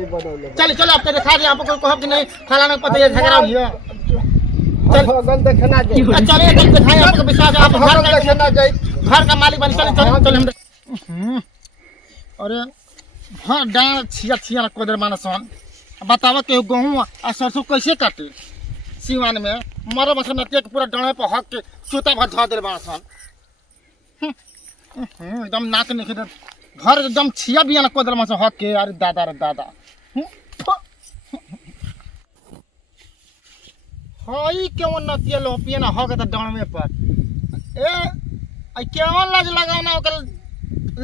चल चलो आपको दिखा दिया आपको कहो कि नहीं फलाना पता ये झगड़ा हुआ चल गन देखना जाए चलिए तब दिखाएं आपको विश्वास आप घर का देखना जाए घर का मालिक बन चल चल चल हम अरे हां डां छिया छिया कोदर मानसन बतावा के गेहूं आ सरसों कैसे काटे सीवान में मरो बस में के पूरा डांडे पर हक के चोता भर धा दे मानसन एकदम नाक नहीं घर एकदम छिया बिया न कोदर मानसन हक के अरे दादा रे दादा हई केवन नतिया लोपिया ना हक त डांडे पर ए आई केवन लाज लगावना ओकर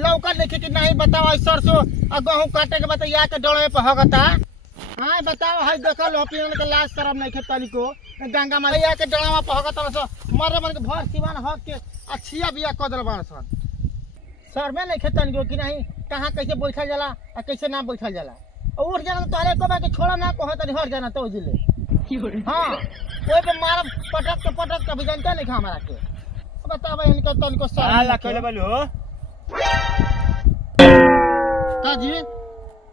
लौका देखे कि नहीं बताओ सरसों आ गेहूं काटे के बता के डांडे पर हकता हां बताओ हई देखो लोपिया के लाज शरम नहीं खेतली को गंगा माई के डांडा पर हकता सो मरे मन के भर सीवान हक के अच्छिया बिया कोदर मानसन सर में नहीं खेतन को कि नहीं कहां कैसे बैठा जाला आ कैसे ना बैठा जाला उठ जाना तोरे को बाकी छोड़ा ना को तनी हट जाना तो जिले हां कोई पे मार पटक के भी जानते नहीं हमारा के बताओ इनका तन को सारा ला कहले बोलो का जी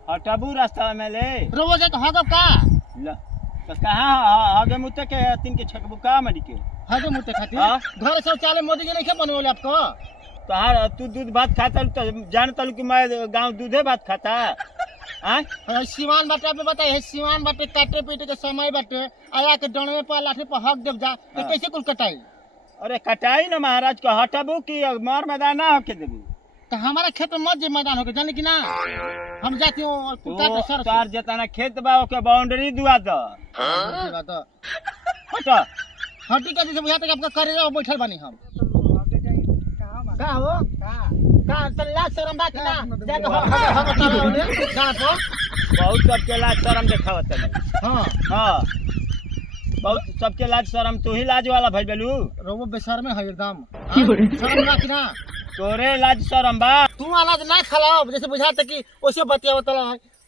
हटाबू रास्ता में ले रोज एक हगब का ल तो कहां हगे मुते के तीन के छकबू का मडी के हगे मुते खातिर घर शौचालय मोदी जी नहीं बनवले आपको तोहार तू दूध भात खाता तो जानता कि मैं गांव दूधे भात खाता हां सीवान बाटे पे बताए है सीवान बाटे काटे पीटे के समय बाटे आया के डणवे पर लाठी पर हक देव जा तो कैसे कुल कटाई अरे कटाई ना महाराज को हटाबू कि मार मैदान ना होके देबू तो हमारा खेत में मत जे मैदान होके जाने कि ना हम जाती हूं कुत्ता के सर तार जेतना खेत बा ओके बाउंड्री दुआ द बात हटा हटी के जैसे बुझाते कि आपका करे बैठल बानी हम का हो का तल्ला शरम बात ना जाके हम बताओ ने गाना तो बहुत सबके लाज शरम देखावत है हां हां बहुत सबके लाज शरम तू ही लाज वाला भइल बेलू रोबो बेशर्म है एकदम शरम ना कि ना तोरे लाज शरम बा तू अनाज ना खलाओ जैसे बुझाते कि ओसे बतियावत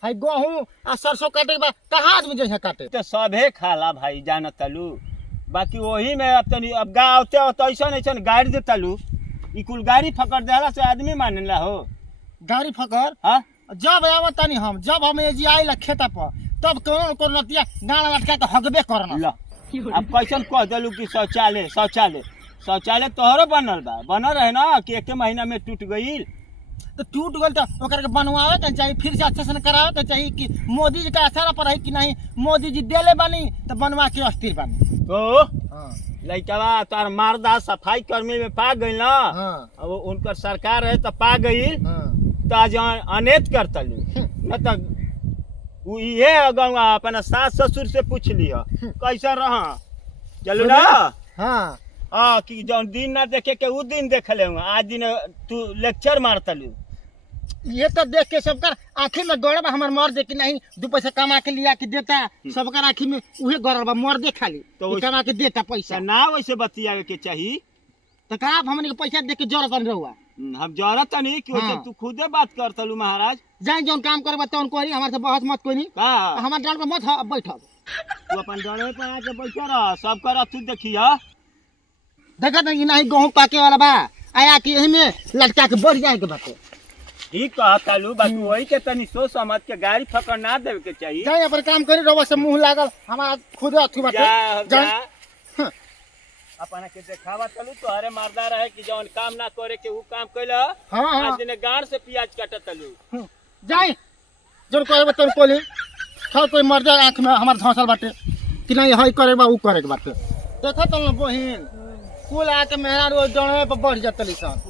है गेहूं आ सरसों काटे के बाद कहां आदमी जे काटे तो सबे खाला भाई जानत तलू बाकी वही में अब तनी अब गावते तो ऐसा गाड़ी दे तलू ई कुल गाड़ी फकड़ देला से आदमी मानेला हो गाड़ी फकर हां जब आवत तनी हम जब हम एजी आइला खेता पर तब कोनो नतिया गाना लटका के हगबे करना ला अब कैसन कह देलू कि शौचालय तोहरो बनल रहे ना कि एक महीना में टूट गईल तो टूट गल तो ओकर के बनवावे के चाहिए फिर से अच्छे से करावे के चाहिए कि मोदी जी का असर पर है कि नहीं मोदी जी देले बानी तो बनवा के अस्थिर बानी तो लइकवा तार मारदा सफाई कर्मी में पा गई ना अब उनकर सरकार है तो पा गई तो आज अनेत करतलू न तो ये गंगा अपना सास ससुर से पूछ लिया कैसा रहा चलू ना हाँ कि जौन दिन ना देखे के उ दिन देख ले आज दिन तू लेक्चर मारतलू ये तो देख के सबका आँखी में गौरव हमार मर दे कि नहीं दो पैसा कमा के लिया के देता सबका आँखी में उहे गौरव मर दे खाली तो कमा के देता पैसा ना वैसे बतिया के चाहिए तो का आप हमने के पैसा दे के जरूरत बन रहुआ हम जरूरत नहीं कि वैसे तू खुदे बात करतलू महाराज जाए जौन काम करे बताओ उनको हमारे से बहस मत कोई नहीं हमारे डाल पर मत बैठो तू अपन डाले पे आके बैठा रह सब कर तू देखिया देखा नहीं नहीं गेहूं पाके वाला बा आया कि यही में लटका के बढ़ जाए के बात ठीक कहतालू बाकी वही के तनी सोच समझ के गाड़ी फकड़ ना देवे के चाहिए जाए अपन काम करी रवा से मुंह लागल हमारा खुद अथु बाटे जा अपना के देखावा चलू तो हरे मारदा रहे कि जौन काम ना करे के उ काम कइला आज दिन गाड़ से प्याज काटतलू जाए जोर करे बतन कोली हर कोई मर जाए आंख में हमार धंसल बाटे कि नहीं हई करे बा उ करे के बाटे देखो त न बहिन कुल आके मेहरारू डणे पे बढ़ जातली सन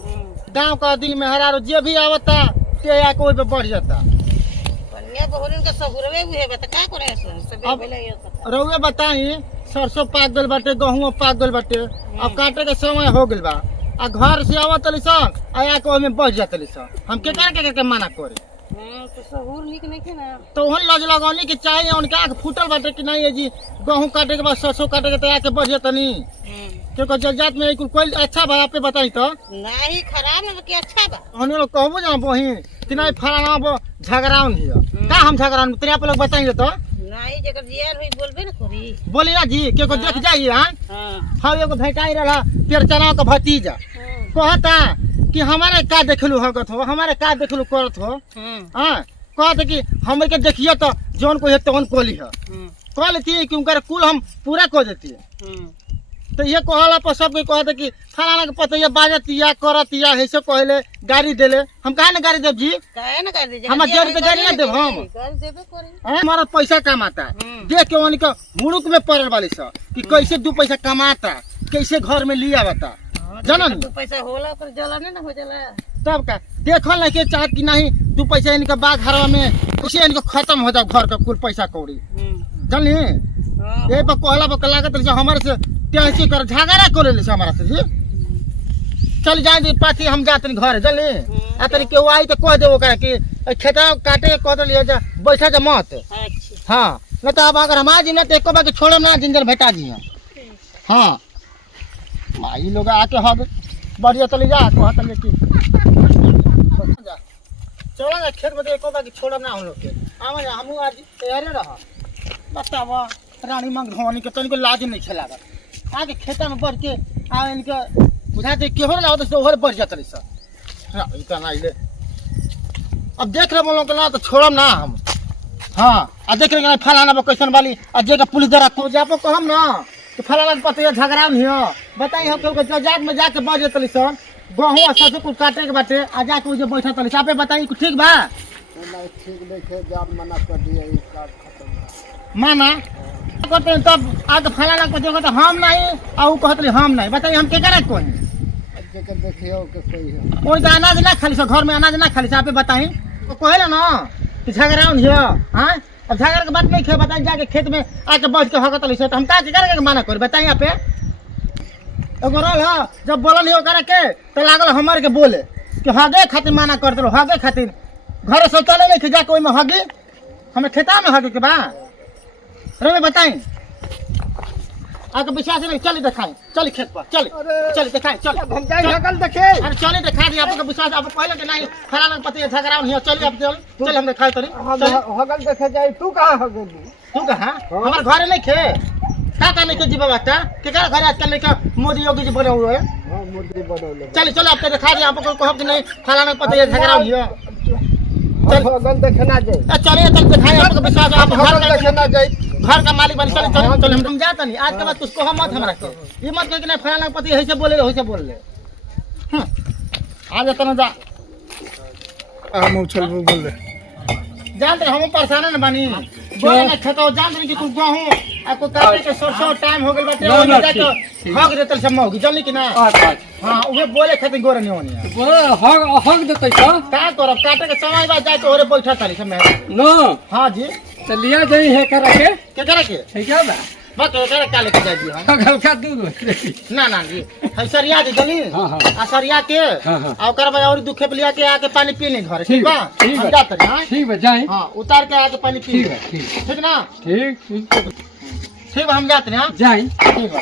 गांव का दिन मेहरारू जे भी आवता ते आके ओइ पे बढ़ जाता कन्या बहुरिन के सहुरवे उहे बता का करे सब बेले रउए बताई सरसों पाक गल बाटे गेहूं पाक गल बाटे अब काटे के समय हो गइल बा आ घर से आवतली सन आया के ओइ में बढ़ जातली सन हम के के मना करे तो सहूर निक नहीं के ना तो ओहन लज लगौनी के चाहिए उनका आंख फूटल बाटे कि नहीं है जी गेहूं काटे के बाद सरसों काटे के तैयार के बढ़ जातनी क्योंकि जजात में कोई अच्छा बा आपे बताई तो नहीं खराब है कि अच्छा बा ओने लोग कहबो जा बहिन कि नहीं फलाना वो झगड़ाउन हिया का हम झगड़ाउन तेरे आप लोग बताइए तो नहीं जेकर जियार होई बोलबे ना करी बोली ना जी के को देख जाइए हां एगो भेटाई रहला पेरचना का भतीजा कहता कि हमारे का देखलू हगत हो हमारे का देखलू करत हो हां कहते कि हम के देखिए तो जौन को है तौन कोली है कह लेती कि उनका कुल हम पूरा कर देती है तो ये कहला पर सबके कहते कि फलाना के पता बाजतिया करतिया ऐसे कहले गाड़ी देले हम काहे ना गाड़ी देव जी काहे ना कर दीजिए हम 1000 रुपये गाड़ी ना देव हम कर देबे करी हमारा पैसा कमाता है देख के उनका मुड़ुक में पड़ल वाली सब कि कैसे 2 पैसा कमाता कैसे घर में लिया बता जानन तो पैसा होला पर जला नहीं ना हो जाला तब का देखल नहीं के चाहत कि नहीं 2 पैसा इनका बाग हरवा में उसे इनको खत्म हो जाओ घर का कुल पैसा कौड़ी जानली ये पर कहला पर लागत रही हमारे से कैसे कर झगड़ा कर ले हमारा से जी चल जाए जी पाथी हम जाते घर जानली आ तरी के आई तो कह देबो का कि खेता काटे के कह लिए जा बैठा जा मत अच्छा हां न तो अब अगर हम आज न तो एको बार के छोड़म ना जिंदर भेटा जी हां माई लोग आके हग बढ़िया चली जा कहत ले कि चलो ना खेत में एको बार के छोड़म ना हम लोग के आवा जा हमहू आज तैयार रह बतावा रानी मंग धोनी के तनिको लाज नहीं खेलागा आगे खेता में बढ़ के आ इनके बुझाते केहर लागत से ओहर बढ़ जात रही सर इतना ना ले अब देख रहे बोलो ना तो छोड़म ना हम हां आ देख रहे फलाना बा कैसन वाली आ जे का पुलिस दरा को जापो कहम ना कि फलाना के पता झगड़ा नहीं हो बताई हम के जजात में जाके बढ़ जात रही सर गहूं आ सरसों कुछ काटे के बाटे आ जाके उजे बैठा तली आपे बताई कि ठीक बा नहीं ठीक देखे जाब मना कर दिए इसका खत्म माना कहते तब आज फलाना को देखो तो हम नहीं और कहते हम नहीं बताइए हम के करे कोई जेकर देखियो के कोई है कोई तो अनाज ना खाली सो घर में अनाज ना खाली आप बताई तो कहला ना कि झगड़ा है हां अब झगड़ा के बात नहीं खे बताई जाके खेत में आके बैठ के हगत ली तो हम का के माना कर बताई आप एगो रहल है जब बोलन ही करे के तो लागल हमारे के बोले कि हगे खातिर माना कर दो हगे खातिर घर शौचालय नहीं खे जाके ओइ में हगे हमें खेता में हगे के बा रे बताई आके विश्वास नहीं चल दिखाई चल खेत पर चल चल दिखाई चल हम जाए हगल देखे अरे चले दिखा दी आपको विश्वास आप पहले के नहीं फलाना के पति झगड़ा नहीं चल आप चल चल हम दिखाई तरी हम हगल देखे जाए तू कहां हगल तू कहां हमार घर नहीं खे का नहीं के जीवा बाटा के का घर आजकल नहीं का मोदी योगी जी बने हुए हां मुद्री बनौले चल चल आप दिखा दी आपको कहब कि नहीं फलाना के पति झगड़ा हुआ चल हगल देखना जाए चलिए चल दिखाई आपको विश्वास आप हगल देखना जाए घर का मालिक बन चल चल चल हम जाता नहीं आज के बाद कुछ कहो मत हमरा के ये मत कह कि नहीं फलाना के पति ऐसे बोले वैसे बोल ले आज इतना जा हम उछल बोल ले जानते हम परेशान न बानी बोले ना खेतो जानते कि कुछ गहूं आ को काटे के सरसों टाइम हो गेल बाटे ओने जाके हग देतल सब होगी जानली कि ना हां उहे बोले खातिर गोर नहीं होनी हग देते का का करब काटे के समय बाद जाके ओरे बैठा ताली सब में नो हां जी तो लिया जाई है करा के करे के ठीक है बा बस करे का लेके जाई हम हगल का दूध ना ना जी है सरिया दे दली हां हां आ सरिया के हाँ, हाँ। आ ओकर बाद और दुखे पे लिया के आके पानी पी ले घर ठीक ठीक बा ठीक हम बा। जात रही हां ठीक है जाए हां उतार के आके पानी पी ठीक ले है ठीक ठीक ना ठीक ठीक बा हम जात रही हां जाए ठीक बा